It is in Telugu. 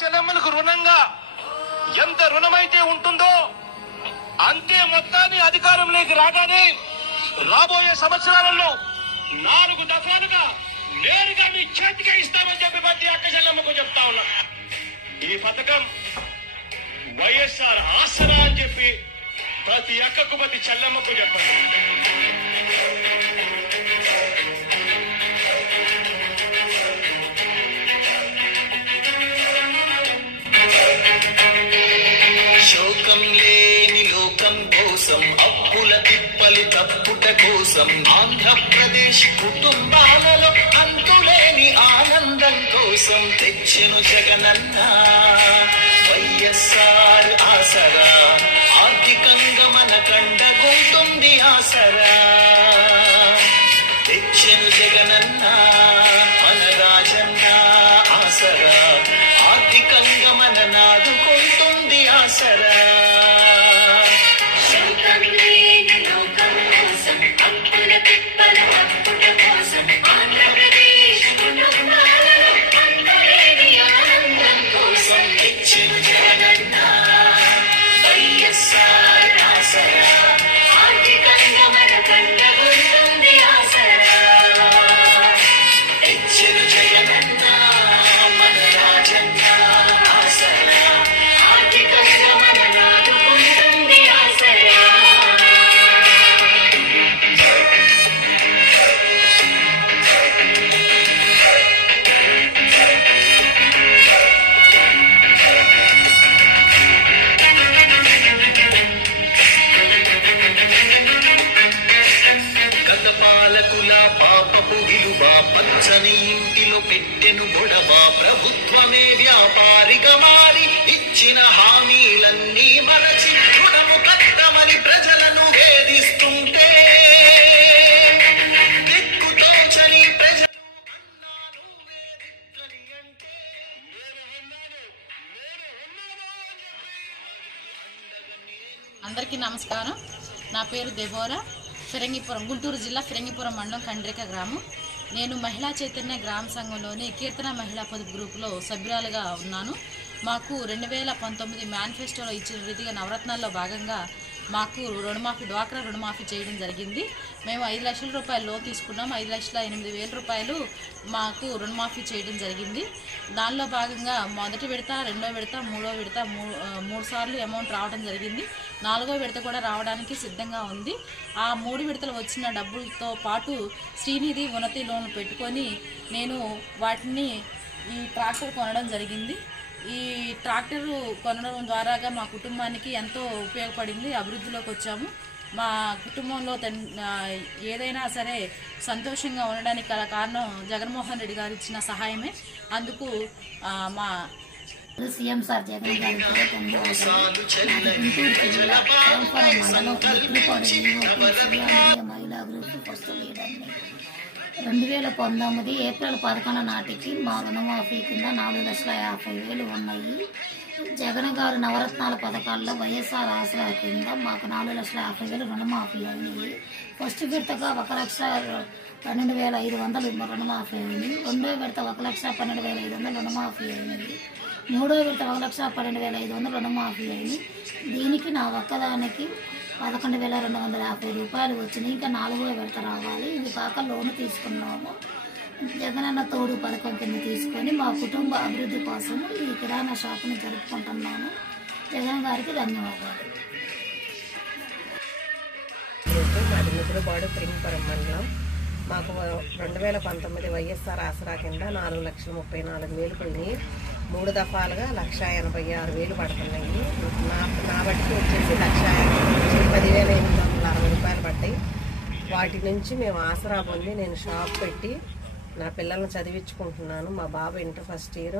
చెల్లెమ్మలకు రుణంగా ఎంత రుణమైతే ఉంటుందో అంతే మొత్తాన్ని అధికారంలోకి రాగానే రాబోయే సంవత్సరాలలో 4 దఫాలుగా నేరుగా మీ చేతికే ఇస్తామని చెప్పి ప్రతి అక్క చెల్లెమ్మకు చెప్తా ఉన్నా. ఈ పథకం వైఎస్ఆర్ ఆసరా అని చెప్పి ప్రతి అక్కకు ప్రతి చెల్లెమ్మకు చెప్పండి. శోకం లేని లోకం కోసం అప్పుల తిప్పలి తప్పుట కోసం ఆంధ్రప్రదేశ్ కుటుంబాలలో అంతులేని ఆనందం కోసం తెచ్చెను జగనన్న వైఎస్ఆర్ ఆసరా. ఆర్థికంగా మన కండగుంటుంది ఆసరా. తెచ్చెను జగనన్న మన రాజన్న ఆసరా. ఆర్థికంగా మన నాదుకుంటుంది ఆసరా. పాపపు విలువ పచ్చని ఇంటిలో పెట్టెను గొడవ. ప్రభుత్వమే వ్యాపారిగా మారి ఇచ్చిన హామీలన్నీ మరచి రుణము కట్టమని ప్రజలను వేధిస్తుంటే దిక్కుతోచని ప్రజలు అన్నాను వేదిక్కని అంటే అందరికీ నమస్కారం. నా పేరు దెబోరా. ఫిరంగిపురం, గుంటూరు జిల్లా ఫిరంగిపురం మండలం కండ్రిక గ్రామం. నేను మహిళా చైతన్య గ్రామ సంఘంలోని కీర్తన మహిళా పొదుపు గ్రూపులో సభ్యురాలుగా ఉన్నాను. మాకు 2019 మేనిఫెస్టోలో ఇచ్చిన రీతిగా నవరత్నాల్లో భాగంగా మాకు రుణమాఫీ, డ్వాక్రా రుణమాఫీ చేయడం జరిగింది. మేము 5 లక్షల రూపాయలు లోన్ తీసుకున్నాం. 5,08,000 రూపాయలు మాకు రుణమాఫీ చేయడం జరిగింది. దానిలో భాగంగా మొదటి విడత, రెండో విడత, మూడో విడత 3 సార్లు అమౌంట్ రావడం జరిగింది. 4వ విడత కూడా రావడానికి సిద్ధంగా ఉంది. ఆ 3 విడతలు వచ్చిన డబ్బులతో పాటు శ్రీనిధి ఉన్నతి లోన్ పెట్టుకొని నేను వాటిని ఈ ట్రాక్టర్ కొనడం జరిగింది. ఈ ట్రాక్టర్ కొనడం ద్వారాగా మా కుటుంబానికి ఎంతో ఉపయోగపడింది. అభివృద్ధిలోకి వచ్చాము. మా కుటుంబంలో ఏదైనా సరే సంతోషంగా ఉండడానికి గల కారణం జగన్మోహన్ రెడ్డి గారు ఇచ్చిన సహాయమే. అందుకు మా సీఎం సార్ జగన్ గారికి కూడా ధన్యవాదాలు. గుంటూరు జిల్లా మహిళా గ్రూప్ ఫస్ట్ లీడర్ని. 2019 ఏప్రిల్ 11 నాటికి మా రుణమాఫీ కింద 4,50,000 ఉన్నాయి. జగన్ గారు నవరత్నాల పథకాల్లో వైఎస్ఆర్ ఆసరా కింద మాకు 4,50,000 రుణమాఫీ అయినాయి. ఫస్ట్ విడతగా 1,12,500 రుణమాఫీ అయింది. రెండో విడత 1,12,500 రుణమాఫీ అయినది. మూడో విడత 1,12,500 రుణమాఫీ అయింది. దీనికి నా ఒక్కదానికి 11,250 రూపాయలు వచ్చినాయి. ఇంకా 4వ విడత రావాలి. ఇది కాక లోన్ తీసుకున్నాము. జగనన్న తోడు పథకం కింద తీసుకొని మా కుటుంబ అభివృద్ధి కోసం ఈ కిరాణా షాపుని జరుపుకుంటున్నాను. జగన్ గారికి ధన్యవాదాలు. మాది ముద్రపాడు ఫిరంగిపురం మండలం. మాకు 2019 వైఎస్ఆర్ ఆసరా కింద 4,34,000 పోయినాయి. 3 దఫాలుగా 1,86,000 పడుతున్నాయి. నా బట్టికి వచ్చేసి 10,860 రూపాయలు పడ్డాయి. వాటి నుంచి మేము ఆసరా పొంది నేను షాప్ పెట్టి నా పిల్లల్ని చదివించుకుంటున్నాను. మా బాబు ఇంటర్ ఫస్ట్ ఇయర్.